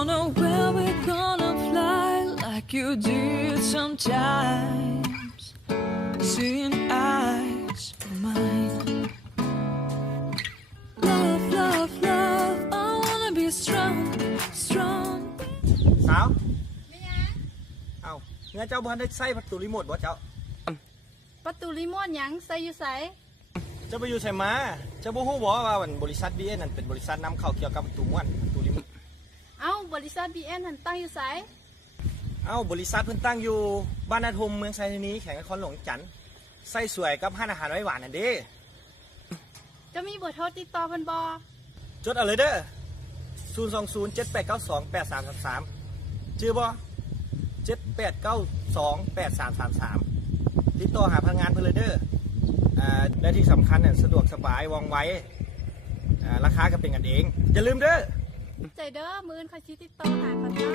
Don't know where we're gonna fly like you did sometimes. Seeing eyes of mine. Love, love, love. I wanna be strong, strong. สาวเอาเงี้ยเจ้าบ้านได้ใส่ประตูรีโมทบ่เจ้า ประตูรีโมทหยังใส่อยู่ไส เจ้าไปอยู่ใส่มาเจ้าบ่ฮู้บ่ว่าบริษัท BN นั่นเป็นบริษัทนำเข้าเกี่ยวกับประตูม้วนประตูรีโมท เอ้าบริษัท BN หันตั้งอยู่ไส เอ้าบริษัทเพิ่นตั้งอยู่บ้านนาทมเมืองไซนีแข่งนครหลวงจันทร์ใส่สวยกับห้านอาหารไว้หวานนั่นเด้ จะมีเบอร์โทรติดต่อเพิ่นบ่ จดเอาเลยเด้อ02078928333ชื่อบ่78928333ติดต่อหาพนักงานเพิ่นเลยเด้อและที่สำคัญเนี่ยสะดวกสบายว่องไวราคาก็เป็นกันเองอย่าลืมเด้อ ใจเด้อมื้ออื่นค่อยสิติดต่อหาเขาเจ้า